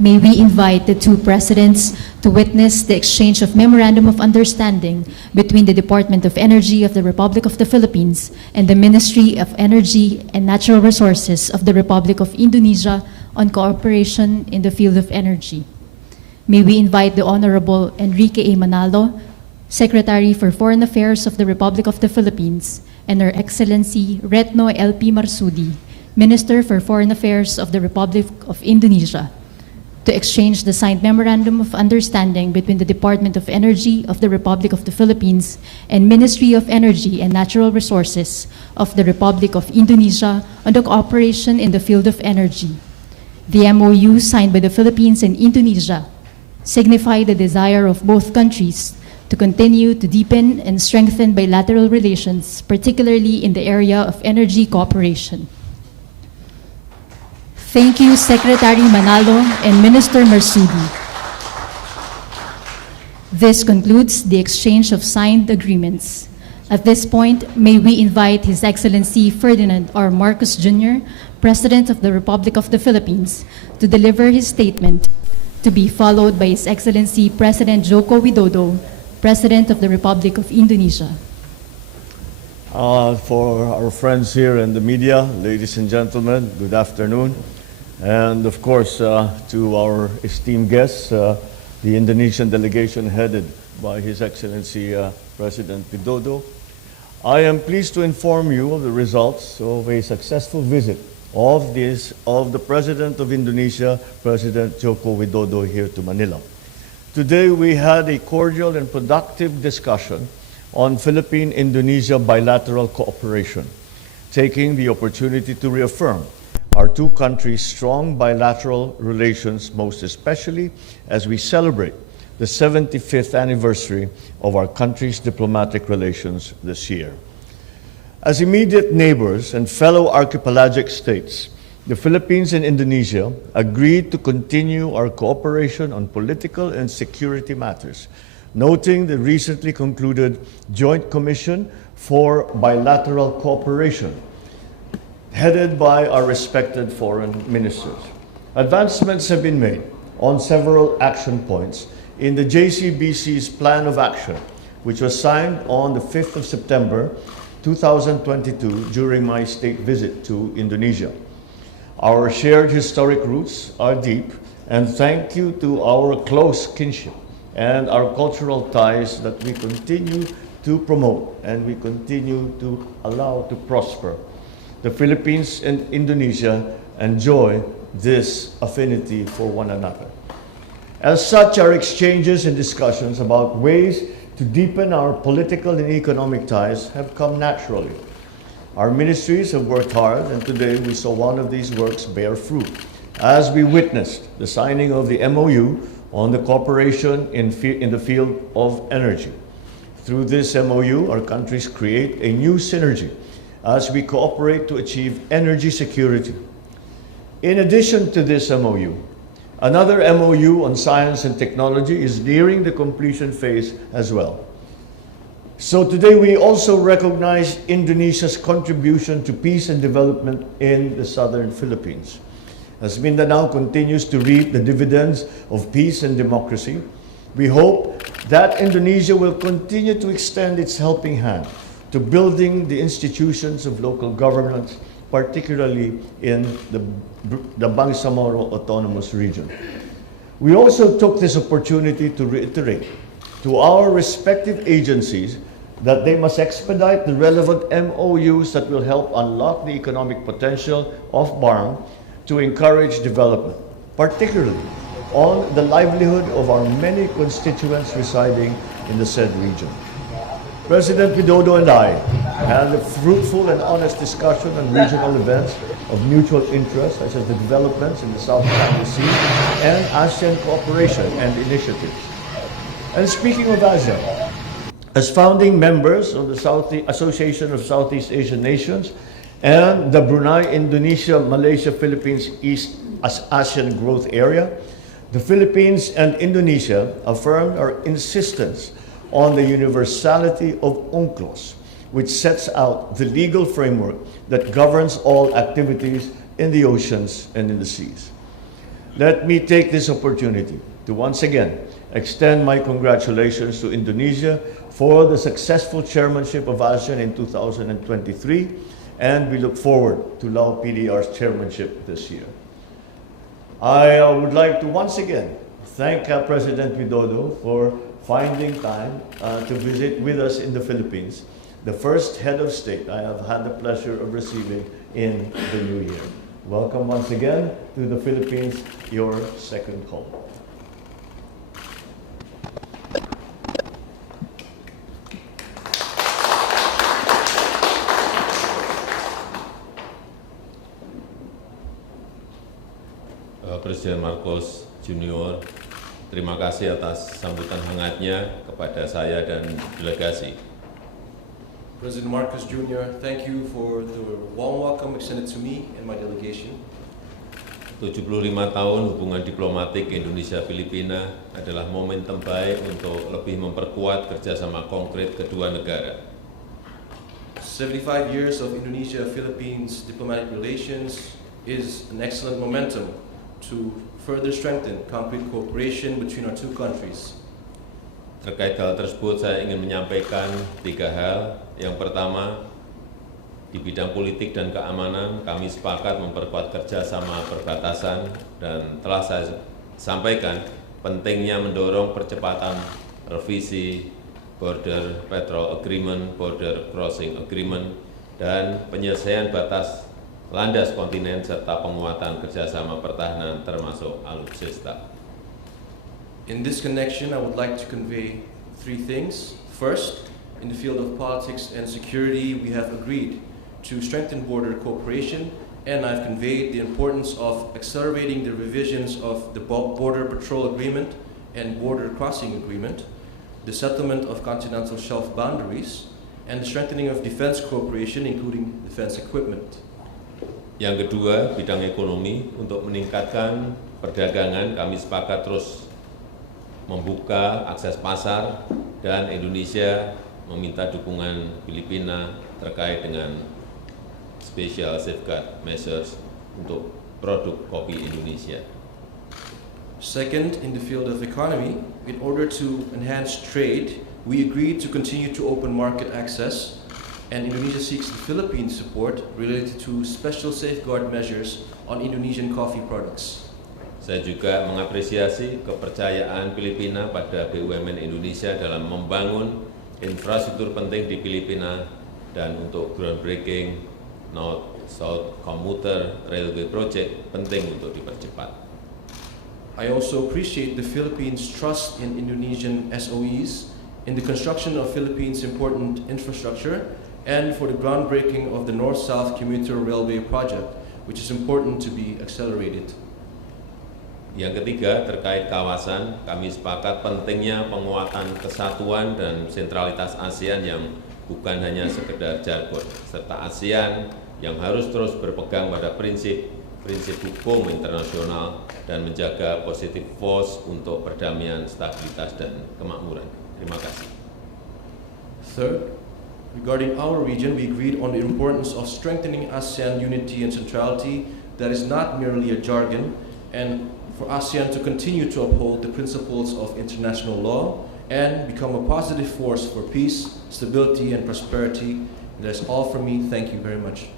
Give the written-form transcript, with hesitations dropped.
may we invite the two presidents to witness the exchange of memorandum of understanding between the Department of Energy of the Republic of the Philippines and the Ministry of Energy and Natural Resources of the Republic of Indonesia on cooperation in the field of energy. May we invite the Honorable Enrique A. Manalo, Secretary for Foreign Affairs of the Republic of the Philippines, and Her Excellency Retno L.P. Marsudi, Minister for Foreign Affairs of the Republic of Indonesia, to exchange the signed Memorandum of Understanding between the Department of Energy of the Republic of the Philippines and Ministry of Energy and Natural Resources of the Republic of Indonesia on the cooperation in the field of energy. The MOU signed by the Philippines and Indonesia signify the desire of both countries to continue to deepen and strengthen bilateral relations, particularly in the area of energy cooperation. Thank you, Secretary Manalo and Minister Marsudi. This concludes the exchange of signed agreements. At this point, may we invite His Excellency Ferdinand R. Marcos Jr., President of the Republic of the Philippines, to deliver his statement, to be followed by His Excellency President Joko Widodo, President of the Republic of Indonesia. For our friends here in the media, ladies and gentlemen, good afternoon. And of course, to our esteemed guests, the Indonesian delegation headed by His Excellency President Widodo, I am pleased to inform you of the results of a successful visit of the President of Indonesia, President Joko Widodo, here to Manila. Today we had a cordial and productive discussion on Philippine-Indonesia bilateral cooperation, taking the opportunity to reaffirm our two countries' strong bilateral relations, most especially as we celebrate the 75th anniversary of our countries' diplomatic relations this year. As immediate neighbors and fellow archipelagic states, the Philippines and Indonesia agreed to continue our cooperation on political and security matters, noting the recently concluded Joint Commission for Bilateral Cooperation, headed by our respected foreign ministers. Advancements have been made on several action points in the JCBC's Plan of Action, which was signed on the 5th of September 2022 during my state visit to Indonesia. Our shared historic roots are deep, and thank you to our close kinship and our cultural ties that we continue to promote and we continue to allow to prosper. The Philippines and Indonesia enjoy this affinity for one another. As such, our exchanges and discussions about ways to deepen our political and economic ties have come naturally. Our ministries have worked hard, and today we saw one of these works bear fruit as we witnessed the signing of the MOU on the cooperation in the field of energy. Through this MOU, our countries create a new synergy as we cooperate to achieve energy security. In addition to this MOU, another MOU on science and technology is nearing the completion phase as well. So today we also recognize Indonesia's contribution to peace and development in the southern Philippines. As Mindanao continues to reap the dividends of peace and democracy, we hope that Indonesia will continue to extend its helping hand to building the institutions of local governance, particularly in the Bangsamoro Autonomous Region. We also took this opportunity to reiterate to our respective agencies that they must expedite the relevant MOUs that will help unlock the economic potential of BARM to encourage development, particularly on the livelihood of our many constituents residing in the said region. President Widodo and I had a fruitful and honest discussion on regional events of mutual interest, such as the developments in the South China Sea and ASEAN cooperation and initiatives. And speaking of ASEAN, as founding members of the Association of Southeast Asian Nations and the Brunei, Indonesia, Malaysia, Philippines, East ASEAN Growth Area, the Philippines and Indonesia affirmed our insistence on the universality of UNCLOS, which sets out the legal framework that governs all activities in the oceans and in the seas. Let me take this opportunity to once again extend my congratulations to Indonesia for the successful chairmanship of ASEAN in 2023, and we look forward to Lao PDR's chairmanship this year. I would like to once again thank President Widodo for finding time to visit with us in the Philippines, the first head of state I have had the pleasure of receiving in the new year. Welcome once again to the Philippines, your second home. Presiden Marcos Junior, terima kasih atas sambutan hangatnya kepada saya dan delegasi. President Marcos Jr., thank you for the warm welcome extended to me and my delegation. 75 tahun hubungan diplomatik Indonesia-Filipina adalah momentum baik untuk lebih memperkuat kerjasama konkret kedua negara. 75 years of Indonesia-Philippines diplomatic relations is an excellent momentum to further strengthen concrete cooperation between our two countries. Terkait hal tersebut, saya ingin menyampaikan 3 hal. Yang pertama, di bidang politik dan keamanan, kami sepakat memperkuat kerjasama perbatasan dan telah saya sampaikan pentingnya mendorong percepatan revisi Border Patrol Agreement, Border Crossing Agreement, dan penyelesaian batas landas kontinen serta penguatan kerjasama pertahanan termasuk alutsista. In this connection, I would like to convey 3 things. First, in the field of politics and security, we have agreed to strengthen border cooperation, and I've conveyed the importance of accelerating the revisions of the Border Patrol Agreement and Border Crossing Agreement, the settlement of continental shelf boundaries, and the strengthening of defense cooperation, including defense equipment. Yang kedua, bidang ekonomi. Untuk meningkatkan perdagangan, kami sepakat terus membuka akses pasar, dan Indonesia meminta dukungan Filipina terkait dengan special safeguard measures untuk produk kopi Indonesia. Second, in the field of economy, in order to enhance trade, we agreed to continue to open market access, and Indonesia seeks the Philippines' support related to special safeguard measures on Indonesian coffee products. Saya juga mengapresiasi kepercayaan Filipina pada BUMN Indonesia dalam membangun infrastruktur penting di Filipina dan untuk groundbreaking North-South Commuter Railway Project penting untuk dipercepat. I also appreciate the Philippines' trust in Indonesian SOEs in the construction of Philippines' important infrastructure and for the groundbreaking of the North-South Commuter Railway Project, which is important to be accelerated. Yang ketiga, terkait kawasan, kami sepakat pentingnya penguatan kesatuan dan sentralitas ASEAN yang bukan hanya sekedar jargon, serta ASEAN yang harus terus berpegang pada prinsip hukum internasional dan menjaga positive force untuk perdamaian, stabilitas, dan kemakmuran. Terima kasih. Third, regarding our region, we agreed on the importance of strengthening ASEAN unity and centrality that is not merely a jargon, and for ASEAN to continue to uphold the principles of international law and become a positive force for peace, stability, and prosperity. And that's all from me. Thank you very much.